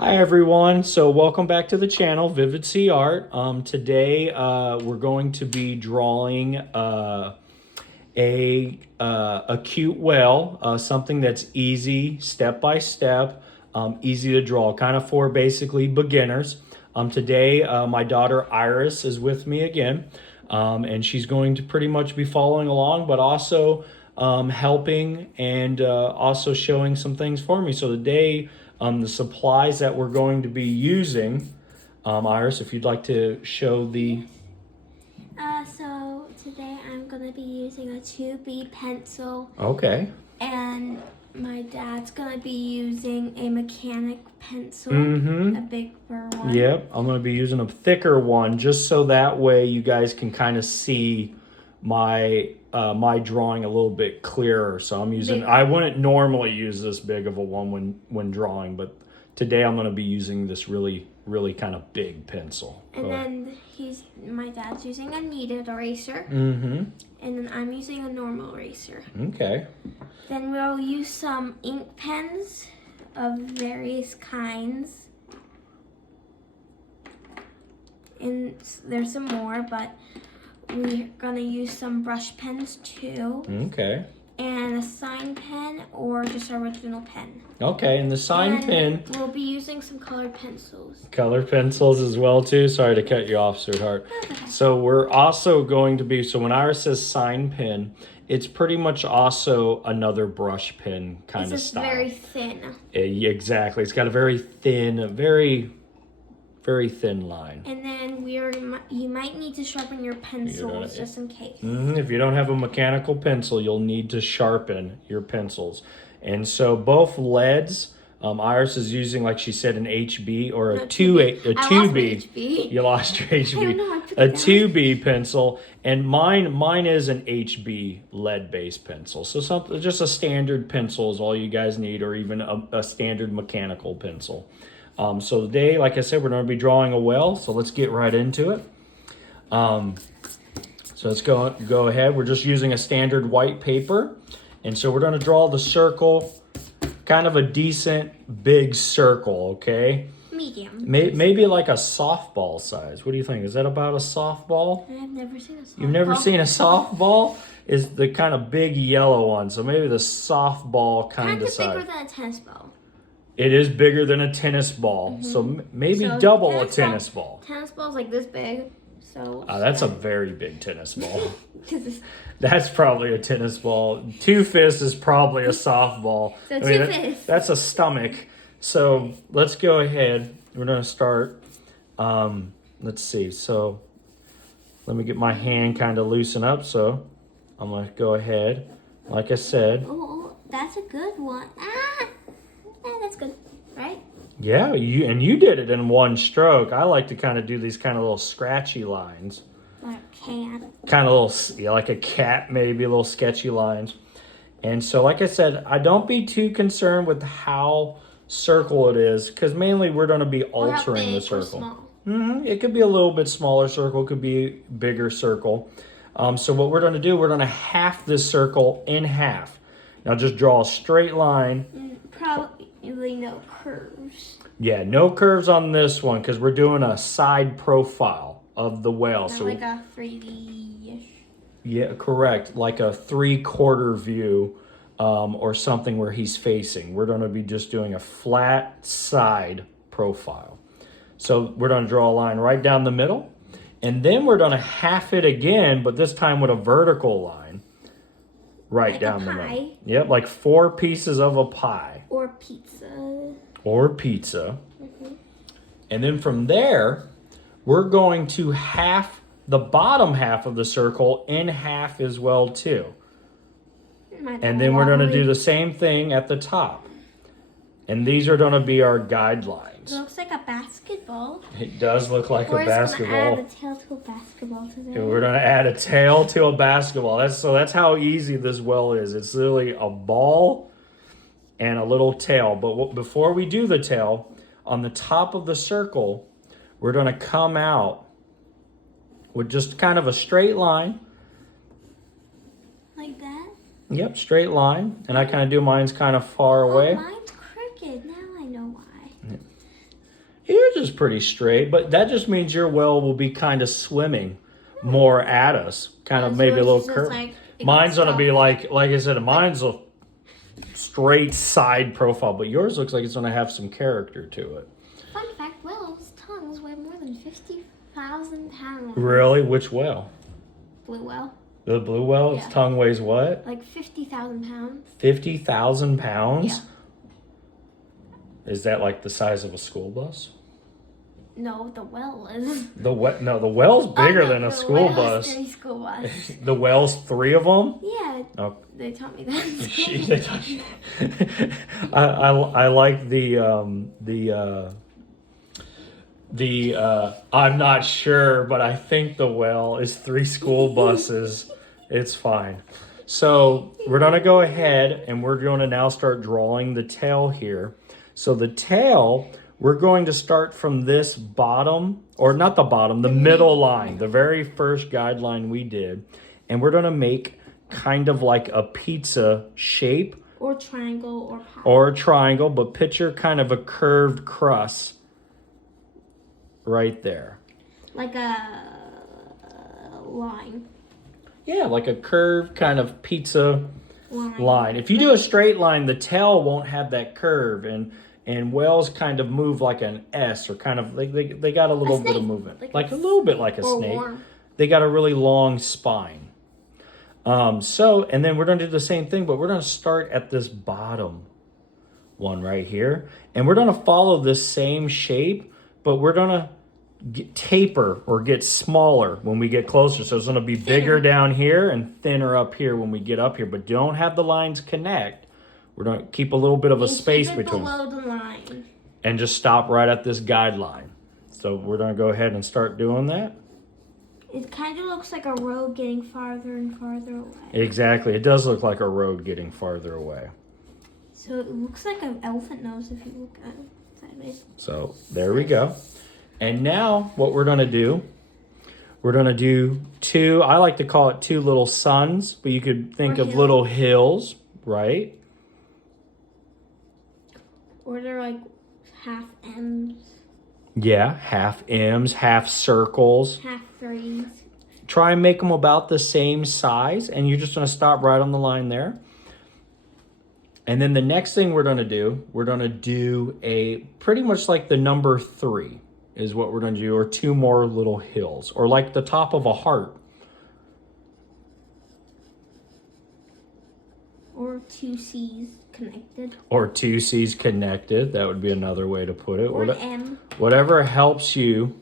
Hi everyone, so welcome back to the channel, Vivid Sea Art. Today we're going to be drawing a cute whale, something that's easy, step by step, easy to draw, kind of for basically beginners. Today my daughter Iris is with me again, and she's going to pretty much be following along, but also helping and also showing some things for me. So today, the supplies that we're going to be using, Iris, if you'd like to show the... So today I'm gonna be using a 2B pencil, Okay. and my dad's gonna be using a mechanic pencil, a bigger one. Yep, I'm going to be using a thicker one just so that way you guys can kind of see my my drawing a little bit clearer. So I'm using, I wouldn't normally use this big of a one when drawing, but today I'm going to be using this really kind of big pencil. And then my dad's using a kneaded eraser, Mm-hmm. and then I'm using a normal eraser. Okay. Then we'll use some ink pens of various kinds. And there's some more, but we're gonna use some brush pens too. Okay. And a sign pen or just original pen. Okay, and the sign pen. We'll be using some colored pencils. Colored pencils as well too. Sorry to cut you off, sweetheart. Okay. So we're also going to be, so when Iris says sign pen, it's pretty much also another brush pen kind of style. It's very thin. Exactly. It's got a very thin, very thin line. And then you might need to sharpen your pencils just in case. If you don't have a mechanical pencil, you'll need to sharpen your pencils. And so both leads, Iris is using, like she said, an HB or a 2B. You lost your HB. A 2B pencil, and mine is an HB lead-based pencil. So something, just a standard pencil is all you guys need, or even a standard mechanical pencil. So today, like I said, we're going to be drawing a whale. So let's get right into it. So let's go ahead. We're just using a standard white paper. And so we're going to draw the circle, kind of a decent big circle, okay? Medium. Maybe like a softball size. What do you think? Is that about a softball? I've never seen a softball. You've never seen a softball? Is the kind of big yellow one. So maybe the softball kind of size. Kind of bigger than a tennis ball. It is bigger than a tennis ball. So maybe double a tennis ball. Tennis ball's like this big. So that's a very big tennis ball. That's probably a tennis ball. 2 fists is probably a softball. So 2 fists. That's a stomach. So let's go ahead. We're going to start. Let's see. So let me get my hand kind of loosen up. So I'm going to go ahead. Like I said. Oh, that's a good one. That's good, right? Yeah, you did it in one stroke. I like to kind of do these kind of little scratchy lines. Like a cat. Kind of little, yeah, like a cat maybe, little sketchy lines. And so, like I said, I don't be too concerned with how circle it is, because mainly we're going to be altering the circle. It could be a little bit smaller circle, could be a bigger circle. So what we're going to do, we're going to half this circle in half. Now just draw a straight line. Probably no curves. Yeah, no curves on this one because we're doing a side profile of the whale. So like a 3D-ish. Yeah, correct. Like a 3/4 view or something where he's facing. We're going to be just doing a flat side profile. So we're going to draw a line right down the middle. And then we're going to half it again, but this time with a vertical line. Right like down the middle. Yep, like 4 pieces of a pie. Or pizza. And then from there, we're going to half the bottom half of the circle in half as well too. And then we're going to do the same thing at the top. And these are going to be our guidelines. It looks like a basketball. It does look like a basketball. We're going to add a tail to a basketball today. We're going to add a tail to a basketball. That's how easy this well is. It's literally a ball and a little tail. But before we do the tail, on the top of the circle, we're going to come out with just kind of a straight line. Like that? Yep, straight line. And I kind of do mine's kind of far away. Mine's crooked. Now I know why. is pretty straight, but that just means your well will be kind of swimming more at us, kind of So maybe a it's little just curve. like it Mine's got gonna be stuck. like I said, mine's a straight side profile, but yours looks like it's gonna have some character to it. Fun fact: whales' tongues weigh more than 50,000 pounds. Really? Which whale? Blue whale, The blue whale? Its Yeah. tongue weighs what? like 50,000 pounds. 50,000 pounds? Yeah. Is that like the size of a school bus? No, the whale is. The whale's bigger Oh, no, than a the school whale bus. is 3 school bus. The whale's 3 of them? Yeah, Oh, they taught me that. in school. she, they touch. I like I'm not sure, but I think the whale is 3 school buses. It's fine. So we're gonna go ahead and we're going to now start drawing the tail here. So the tail, we're going to start from this bottom, or not the bottom, the middle line, the very first guideline we did. And we're gonna make kind of like a pizza shape Or triangle or pie. or a triangle, but picture kind of a curved crust right there. Like a line. Yeah, like a curved kind of pizza Line. line. If you do a straight line, the tail won't have that curve, and whales kind of move like an S, or kind of they got a little bit of snake. movement, Like a little bit like a Or snake. worm. They got a really long spine. And then we're going to do the same thing, but we're going to start at this bottom one right here, and we're going to follow this same shape, but we're going to taper or get smaller when we get closer. So it's going to be bigger down here and thinner up here when we get up here, but don't have the lines connect. We're going to keep a little bit of a And space keep it between below the line. and just stop right at this guideline. So we're going to go ahead and start doing that. It kind of looks like a road getting farther and farther away. Exactly. It does look like a road getting farther away. So it looks like an elephant nose if you look at it sideways. So there we go. And now what we're going to do, we're going to do 2, I like to call it 2 little suns, but you could think Or of hills. little hills, right? Or they're like half M's, Yeah, half M's, half circles. half 3's. Try and make them about the same size, and you're just going to stop right on the line there. And then the next thing we're going to do, we're going to do a pretty much like the number 3 is what we're going to do, or 2 more little hills, or like the top of a heart. Or 2 C's connected. Or 2 C's connected. That would be another way to put it. Or an M. Whatever helps you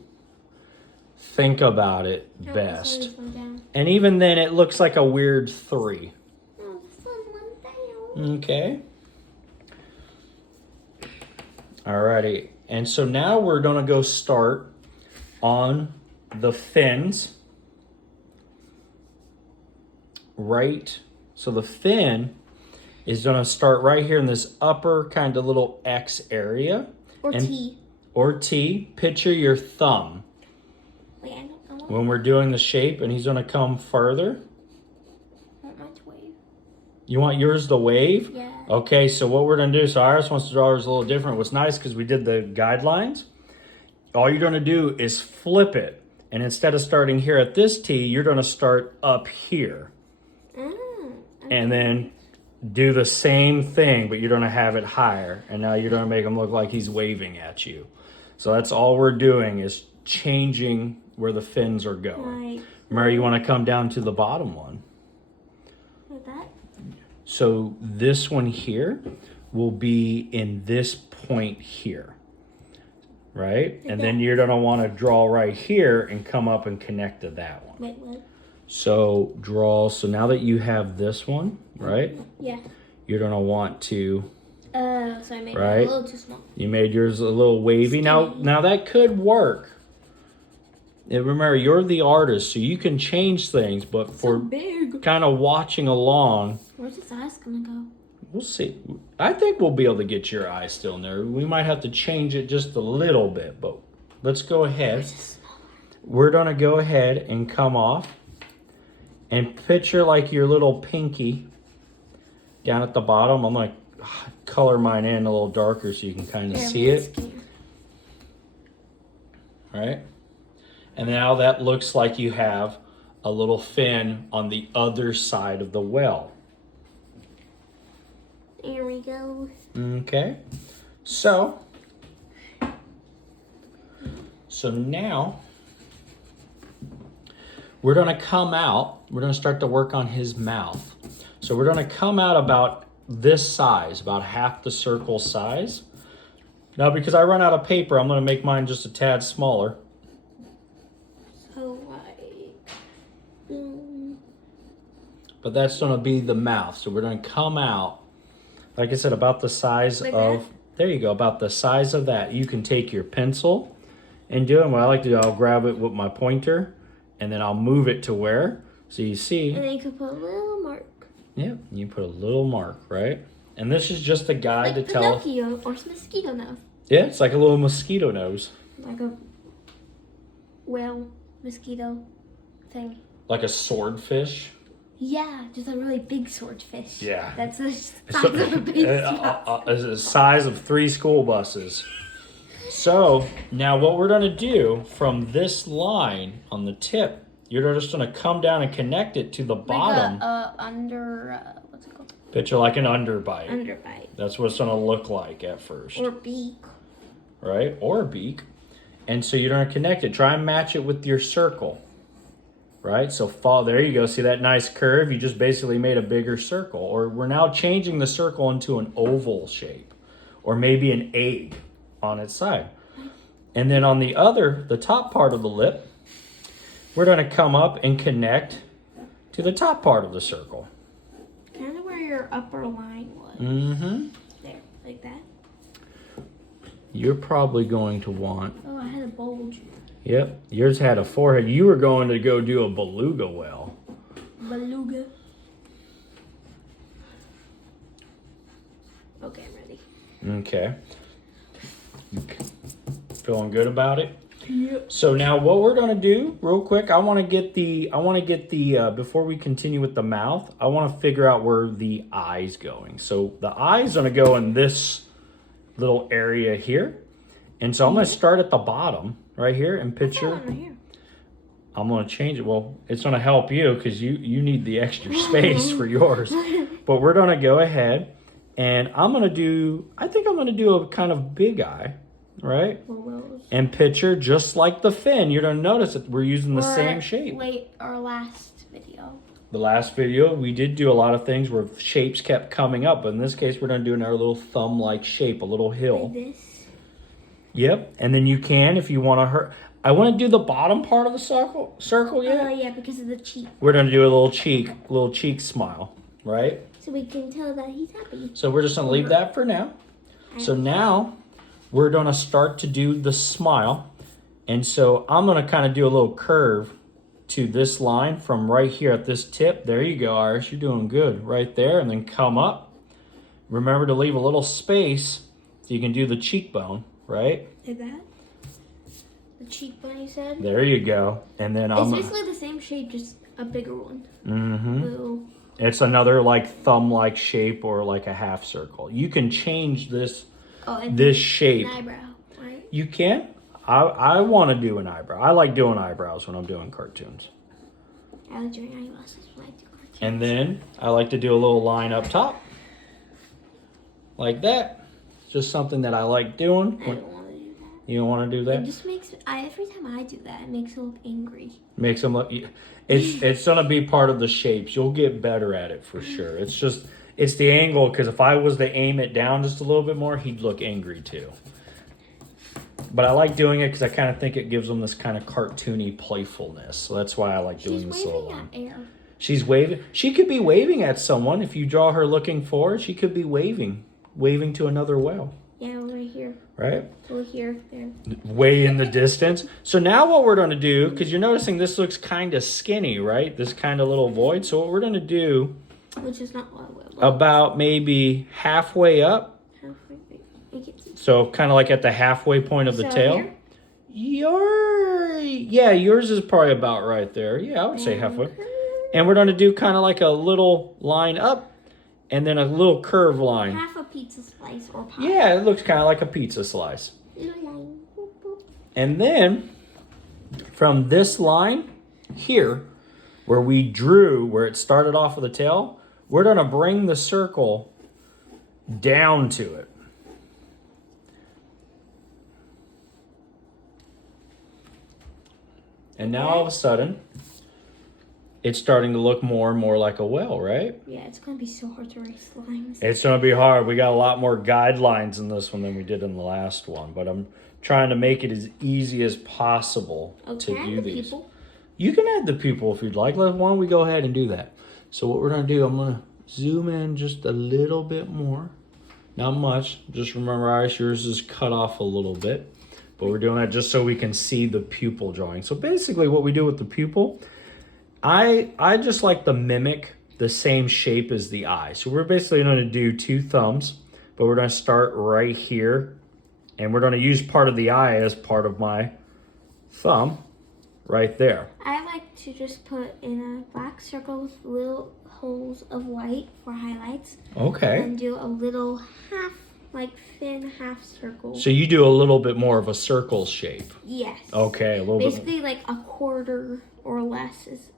think about it No, best. this one down. And even then, it looks like a weird 3. No, this one down. Okay. Alrighty. And so now we're going to go start on the fins. Right. So the fin is going to start right here in this upper kind of little X area. Or And- T. Or T. Picture your thumb Wait, I don't know. when we're doing the shape, and he's going to come further. I want mine to wave. You want yours to wave? Yeah. Okay, so what we're going to do, so Iris wants to draw hers a little different. What's nice, because we did the guidelines, all you're going to do is flip it. And instead of starting here at this T, you're going to start up here. And then do the same thing, but you're going to have it higher. And now you're going to make him look like he's waving at you. So that's all we're doing is changing where the fins are going. Like Remember, you want to come down to the bottom one. that. So this one here will be in this point here, right? And then you're gonna want to draw right here and come up and connect to that one. Wait, what? So draw, so now that you have this one, right? Yeah. You're gonna want to, So I made it Right. a little too small. you made yours a little wavy. Now that could work. And remember, you're the artist, so you can change things, but So for big. kind of watching along, Where's his eyes gonna go? we'll see. I think we'll be able to get your eye still in there. We might have to change it just a little bit, but let's go ahead. We're going to go ahead and come off and picture like your little pinky down at the bottom. I'm going to color mine in a little darker so you can kind of see it. right? And now that looks like you have a little fin on the other side of the well. There we go. Okay. So now we're going to come out. We're going to start to work on his mouth. So we're going to come out about this size, about half the circle size. Now, because I run out of paper, I'm going to make mine just a tad smaller. So like, But that's going to be the mouth. So we're going to come out, like I said, about the size like of, there you go, about the size of that. You can take your pencil and do it. What I like to do, I'll grab it with my pointer and then I'll move it to where, so you see. And then you can put a little mark. Yeah, you put a little mark, right? And this is just a guide Like to tell. Pinocchio or mosquito nose. Yeah, it's like a little mosquito nose. Like a whale mosquito thing. Like a swordfish. Yeah, just a really big swordfish. Yeah. That's the size of a big It's the size of 3 school buses. So now what we're going to do from this line on the tip, you're just going to come down and connect it to the bottom. What's it called? Picture like an underbite. Underbite. That's what it's going to look like at first. Or beak. Right? Or a beak. And so you're going to connect it. Try and match it with your circle. Right? So there you go. See that nice curve? You just basically made a bigger circle. Or we're now changing the circle into an oval shape. Or maybe an egg on its side. And then on the top part of the lip, we're going to come up and connect to the top part of the circle. Kind of where your upper line was. Mm-hmm. There, like that. You're probably going to want... Oh, I had a bulge. Yep, yours had a forehead. You were going to go do a beluga whale. Beluga. Okay, I'm ready. Okay. Feeling good about it? Yep. So now what we're going to do real quick, I want to get the before we continue with the mouth, I want to figure out where the eye's going. So the eye's going to go in this little area here. And so I'm going to start at the bottom right here and picture. Right here. I'm going to change it. Well, it's going to help you because you need the extra space for yours. But we're going to go ahead and I think I'm going to do a kind of big eye, right? And picture just like the fin. You're going to notice that we're using the same shape. Our last video. The last video, we did do a lot of things where shapes kept coming up. But in this case, we're going to do another little thumb-like shape, a little hill. Like this. Yep. And then you can, if you want to I want to do the bottom part of the circle yet. Oh, yeah, because of the cheek. We're going to do a little cheek smile, right? So we can tell that he's happy. So we're just going to leave that for now. So now we're going to start to do the smile. And so I'm going to kind of do a little curve to this line from right here at this tip. There you go, Iris. You're doing good right there. And then come up. Remember to leave a little space so you can do the cheekbone, right? Like that? The cheekbone, you said? There you go. And then It's basically the same shape, just a bigger one. Mm-hmm. Blue. It's another like thumb-like shape or like a half circle. You can change this shape. An eyebrow, right? You can. I want to do an eyebrow. I like doing eyebrows when I'm doing cartoons. I like doing eyebrows when I do cartoons. And then I like to do a little line up top. Like that. It's just something that I like doing. I don't want to do that. You don't want to do that? It just makes every time I do that, it makes it look angry. Makes them look... It's going to be part of the shapes. You'll get better at it for sure. It's the angle, because if I was to aim it down just a little bit more, he'd look angry too. But I like doing it because I kind of think it gives them this kind of cartoony playfulness. So that's why I like doing this little line. She's waving at air. She's waving. She could be waving at someone. If you draw her looking forward, she could be waving to another whale. Yeah, right here. Right? Over here, there. Way in the distance. So now what we're going to do, because you're noticing this looks kind of skinny, right? This kind of little void. So what we're going to do, which is not what about maybe halfway up. So kind of like at the halfway point of the tail. Here? Yours is probably about right there. Yeah, I would say halfway. And we're going to do kind of like a little line up and then a little curve line. Half a pizza slice or pie. Yeah, it looks kind of like a pizza slice. Little line. Boop, boop. And then from this line here, where we drew, where it started off with a tail, we're going to bring the circle down to it. And now all of a sudden, it's starting to look more and more like a well, right? Yeah, it's going to be so hard to raise lines. It's going to be hard. We got a lot more guidelines in this one than we did in the last one, but I'm trying to make it as easy as possible to do these. People. You can add the people if you'd like. Why don't we go ahead and do that? So what we're going to do, I'm going to zoom in just a little bit more. Not much. Just remember, Iris, yours is cut off a little bit. But we're doing that just so we can see the pupil drawing. So basically what we do with the pupil, I just like to mimic the same shape as the eye. So we're basically going to do 2 thumbs, but we're going to start right here. And we're going to use part of the eye as part of my thumb right there. I like to just put in a black circle with little holes of white for highlights. Okay. And do a little thin half circle. So you do a little bit more of a circle shape. Yes. Okay, a little Basically, bit. like a quarter or less is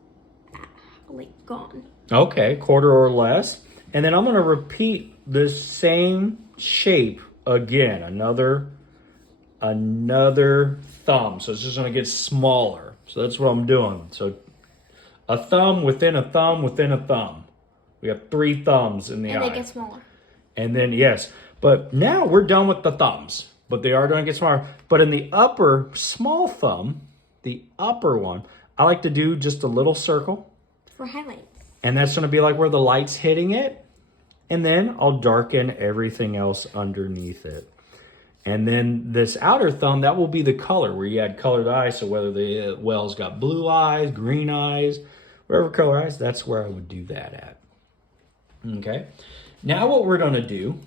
gone. Okay, quarter or less. And then I'm going to repeat the same shape again. Another thumb. So it's just going to get smaller. So that's what I'm doing. So a thumb within a thumb within a thumb. We have 3 thumbs in the eye. And they get smaller. And then, yes. But now we're done with the thumbs. But they are going to get smaller. But in the upper small thumb, the upper one, I like to do just a little circle. For highlights. And that's going to be like where the light's hitting it. And then I'll darken everything else underneath it. And then this outer thumb, that will be the color where you add colored eyes. So whether the well's got blue eyes, green eyes, whatever color eyes, that's where I would do that at. Okay. Now what we're going to do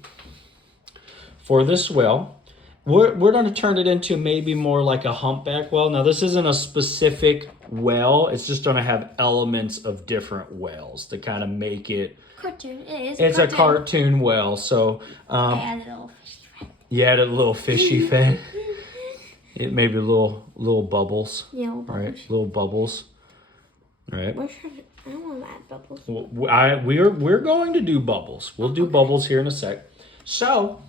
for this well, we're going to turn it into maybe more like a humpback well. Now this isn't a specific well. It's just going to have elements of different wells to kind of make it. Cartoon. It is. It's a cartoon well. So I added a little fishy fin. you added a little fishy fin. It maybe little bubbles. Yeah, little bubbles. Right, little bubbles. Right. I don't want to add bubbles. We're going to do bubbles. We'll do bubbles here in a sec. So.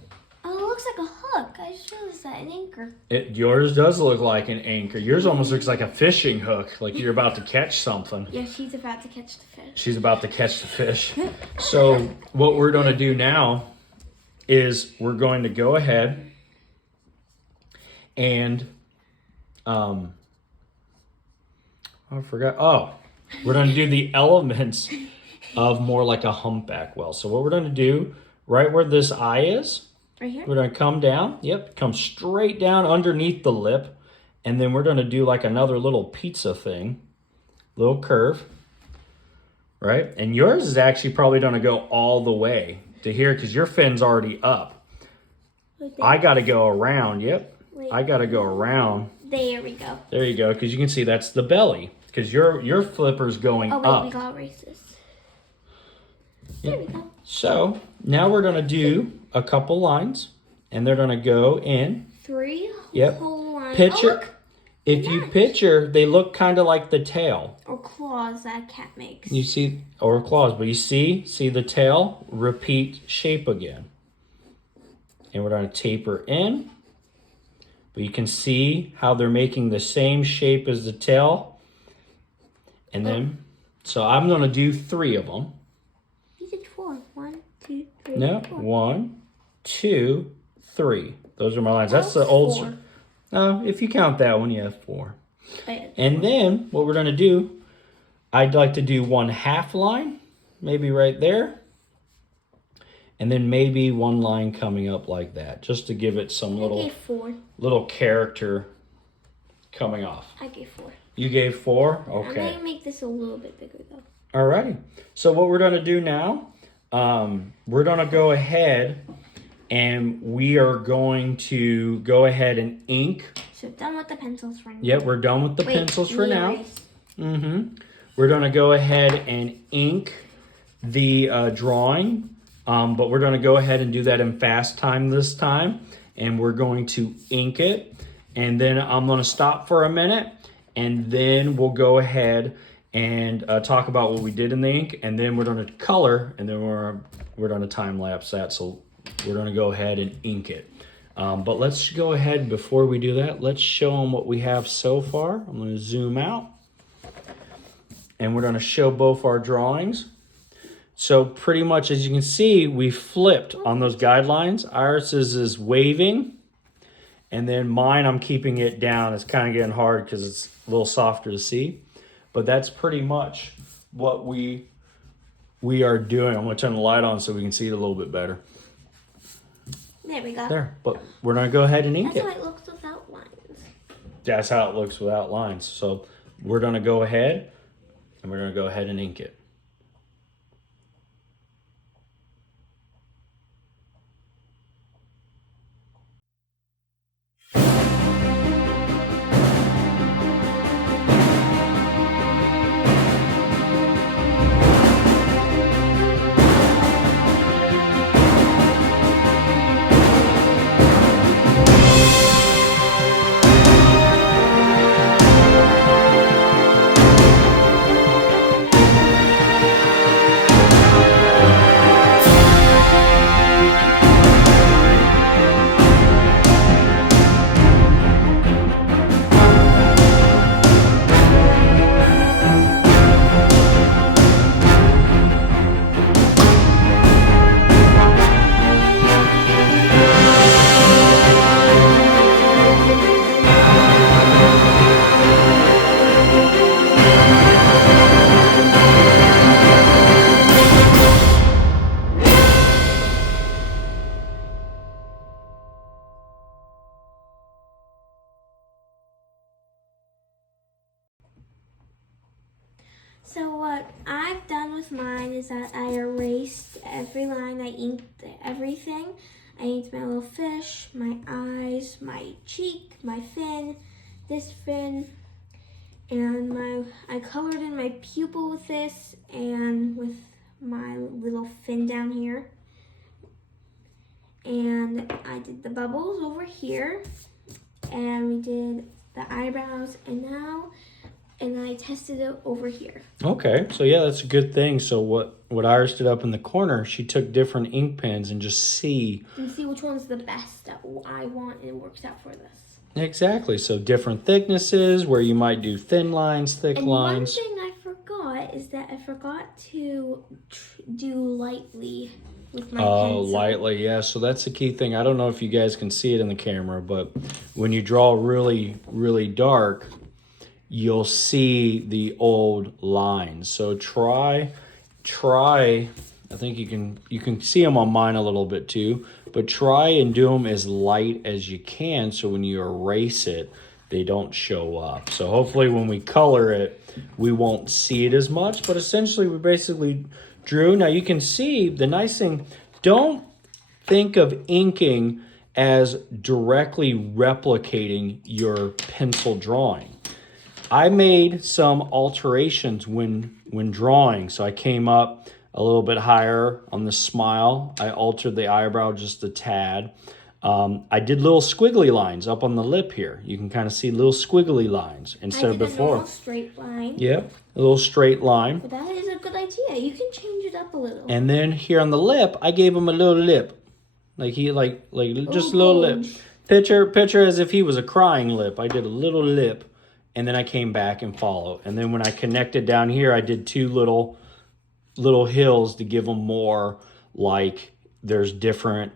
Oh, it looks like a hook. I just realized that, an anchor. Yours does look like an anchor. Yours almost looks like a fishing hook, like you're about to catch something. Yeah, she's about to catch the fish. She's about to catch the fish. So what we're going to do now is we're going to go ahead and I forgot. Oh, we're going to do the elements of more like a humpback well. So what we're going to do, right where this eye is, right here? we're going to come down. Yep, come straight down underneath the lip. And then we're going to do like another little pizza thing, little curve, right? And yours is actually probably going to go all the way to here because your fin's already up. I got to go around. Yep, I got to go around. There we go. There you go, because you can see that's the belly because your flipper's going up. Oh, wait, we got to erase this. There we go. So now we're going to do a couple lines, and they're going to go in. 3 Yep. whole lines. Picture. Oh, look. If you picture, they look kind of like the tail. Or claws that a cat makes. You see, or claws, but you see the tail, repeat shape again. And we're going to taper in. But you can see how they're making the same shape as the tail. And then, so I'm going to do 3 of them. You did 4. 1, 2, 3. No, 4. 1, 2, 3. Those are my lines. That's the That's old. 4. No, if you count that one, you have 4. And And then what we're going to do, I'd like to do 1 half line, maybe right there. And then maybe 1 line coming up like that, just to give it some I gave 4. little character coming off. I gave 4. You gave 4? I'm Okay. going to make this a little bit bigger though. Alrighty. So what we're going to do now, we're going to go ahead and we are going to go ahead and ink. So done with the pencils for now. Yep, we're done with the Wait, pencils for now. erase. We're going to go ahead and ink the drawing, but we're going to go ahead and do that in fast time this time. And we're going to ink it. And then I'm going to stop for a minute. and then we'll go ahead and talk about what we did in the ink, and then we're going to color, and then we're going to time lapse that. So we're going to go ahead and ink it. But let's go ahead, before we do that, let's show them what we have so far. I'm going to zoom out, and we're going to show both our drawings. So pretty much, as you can see, we flipped on those guidelines. Iris's is waving, and then mine, I'm keeping it down. It's kind of getting hard because it's a little softer to see. But that's pretty much what we are doing. I'm going to turn the light on so we can see it a little bit better. There we go. There, but we're going to go ahead and ink That's it. how it looks without lines. That's how it looks without lines. So we're going to go ahead, and we're going to go ahead and ink it. So what I've done with mine is that I erased every line. I inked everything. I inked my little fish, my eyes, my cheek, my fin, this fin, and I colored in my pupil with this and with my little fin down here. And I did the bubbles over here, and we did the eyebrows, and I tested it over here. Okay, so yeah, that's a good thing. So what Iris did up in the corner, she took different ink pens and just see which one's the best that I want, and it works out for this. Exactly. So different thicknesses where you might do thin lines, thick lines. One thing I forgot is that I forgot to do lightly with my pencil. Lightly, yeah. So that's the key thing. I don't know if you guys can see it in the camera, but when you draw really, really dark, you'll see the old lines. So try. I think you can see them on mine a little bit too, but try and do them as light as you can so when you erase it, they don't show up. So hopefully when we color it, we won't see it as much, but essentially we basically drew. Now you can see the nice thing, don't think of inking as directly replicating your pencil drawing. I made some alterations when drawing. So I came up a little bit higher on the smile. I altered the eyebrow just a tad. I did little squiggly lines up on the lip here. You can kind of see little squiggly lines instead of before. A normal straight line. Yep, a little straight line. But that is a good idea. You can change it up a little. And then here on the lip, I gave him a little lip. Like just a little lip. Picture as if he was a crying lip. I did a little lip, and then I came back and followed. And then when I connected down here, I did two little hills to give them more like there's different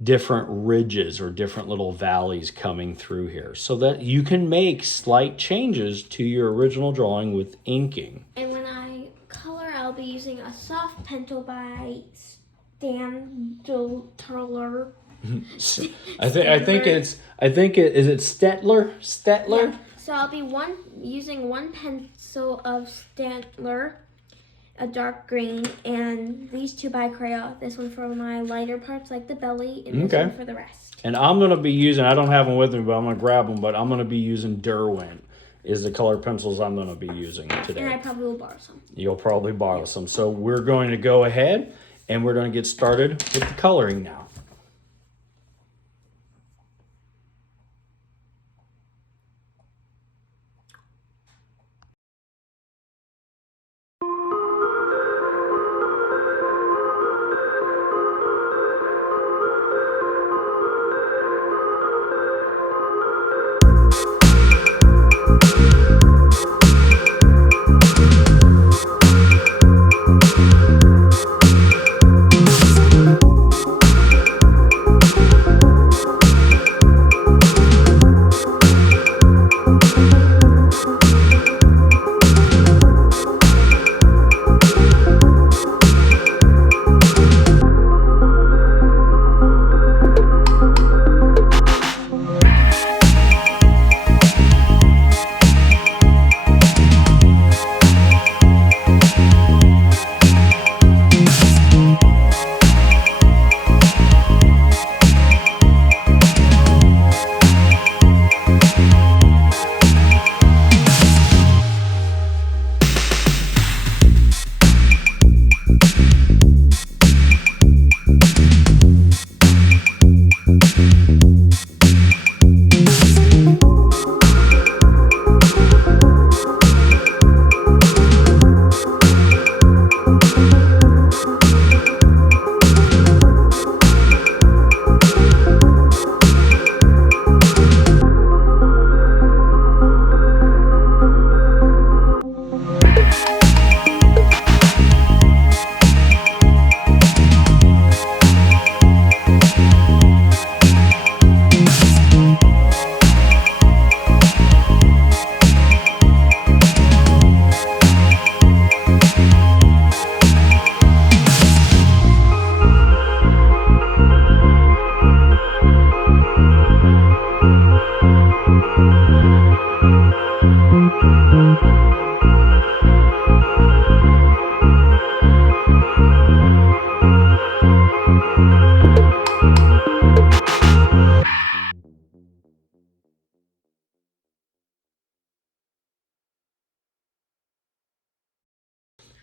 ridges or different little valleys coming through here, so that you can make slight changes to your original drawing with inking. And when I color, I'll be using a soft pencil by Staedtler. I think is it Staedtler? Yeah. So I'll be using one pencil of Staedtler, a dark green, and these two by Crayola. This one for my lighter parts like the belly, and this one for the rest. And I'm going to be using, I don't have them with me, but I'm going to grab them, but I'm going to be using Derwent is the color pencils I'm going to be using today. And I probably will borrow some. You'll probably borrow some. So we're going to go ahead and we're going to get started with the coloring now.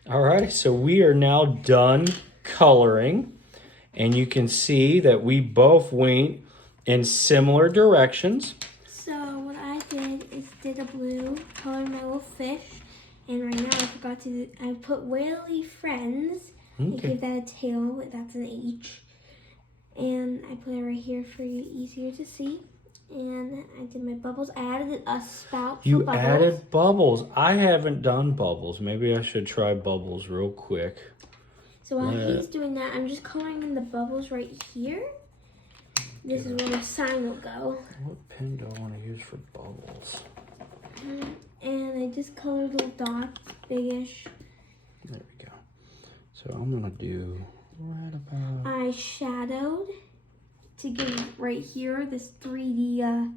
All right, so we are now done coloring, and you can see that we both went in similar directions. So what I did is did a blue, colored my little fish, and right now I forgot to, I put Whaley Friends. I Okay. gave that a tail, that's an H. And I put it right here for you, easier to see. And I did my bubbles. I added a spout for You bubbles. added bubbles. I haven't done bubbles. Maybe I should try bubbles real quick. So while he's doing that, I'm just coloring in the bubbles right here. This is where the sign will go. What pen do I want to use for bubbles? And I just colored little dots, biggish. There we go. So I'm going to do right about... I shadowed to give right here this 3D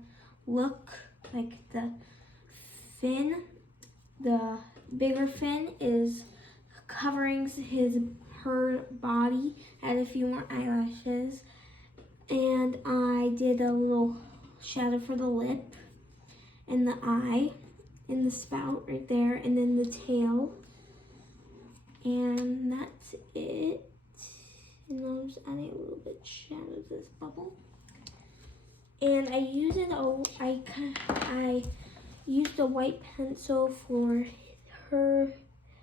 look, like the fin. The bigger fin is covering her body. Add a few more eyelashes. And I did a little shadow for the lip and the eye and the spout right there, and then the tail. And that's it. And I'm just adding a little bit of shadow to this bubble. And I used I used a white pencil for her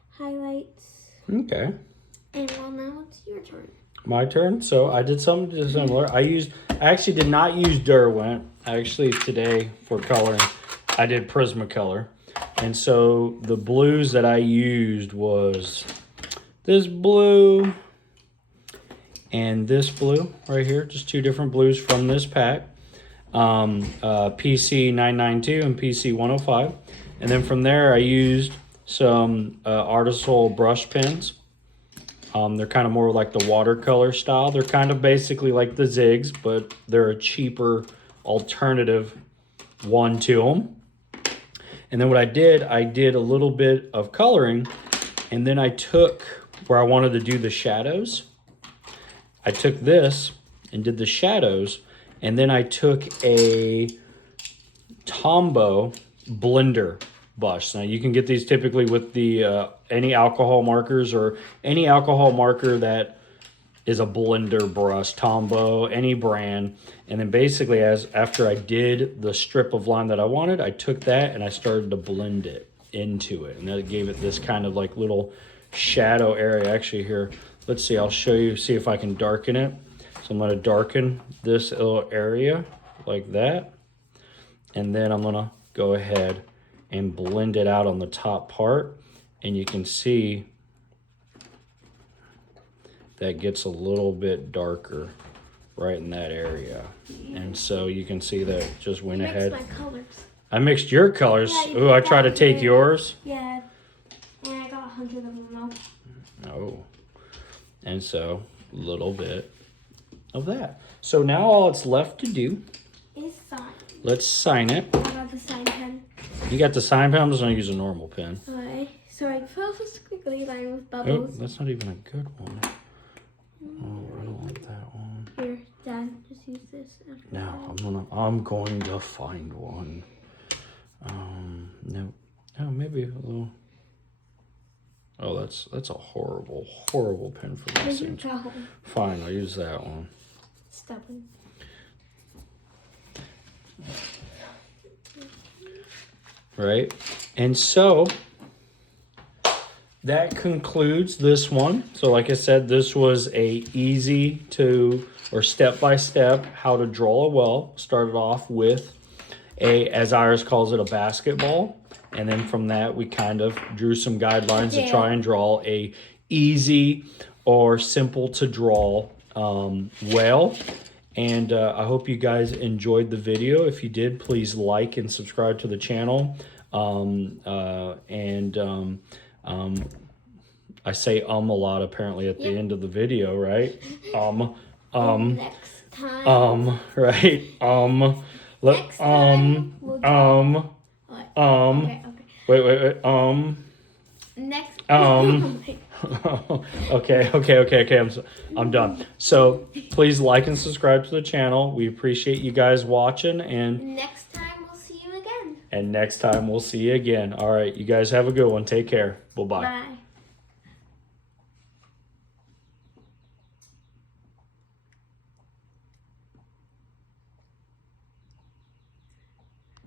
highlights. Okay. And well, now it's your turn. My turn. So I did something similar. I actually did not use Derwent. Actually, today for coloring, I did Prismacolor. And so the blues that I used was this blue and this blue right here. Just two different blues from this pack. PC 992 and PC 105. And then from there, I used some Artisol brush pens. They're kind of more like the watercolor style. They're kind of basically like the Zigs, but they're a cheaper alternative one to them. And then what I did a little bit of coloring, and then I took where I wanted to do the shadows. I took this and did the shadows, and then I took a Tombow blender brush. Now you can get these typically with the any alcohol markers or any alcohol marker that is a blender brush, Tombow, any brand. And then basically after I did the strip of line that I wanted, I took that and I started to blend it into it. And that gave it this kind of like little shadow area. Actually here, let's see, I'll show you, see if I can darken it. So I'm gonna darken this little area like that. And then I'm gonna go ahead and blend it out on the top part. And you can see that gets a little bit darker right in that area. And so you can see that just went ahead. My colors. I mixed your colors. Yeah, Ooh, I tried to take yours. Yeah, and I got 100 of them though. Oh, and so a little bit of that. So now all it's left to do, Is sign. let's sign it. I got the sign pen. You got the sign pen? I'm just gonna use a normal pen. Okay, so I fill this squiggly line with Oh, bubbles. that's not even a good one. Oh, I don't like that one. Here, Dad, just use this. No, I'm going to find one. No. Oh, maybe a little. Oh, that's a horrible pen for There these you things. go. Fine, I'll use that one. Stubborn. Right? And so that concludes this one. So like I said, this was a easy to or step-by-step how to draw a well. Started off with a, as Iris calls it, a basketball. And then from that, we kind of drew some guidelines to try and draw a easy or simple to draw whale. And I hope you guys enjoyed the video. If you did, please like and subscribe to the channel. I say a lot apparently at the end of the video, right? Next time. Right? Next time we'll do- Okay. Wait. Next. Okay. I'm done. So please like and subscribe to the channel. We appreciate you guys watching, and Next time we'll see you again. next time we'll see you again. All right, you guys have a good one. Take care. Bye-bye. Bye.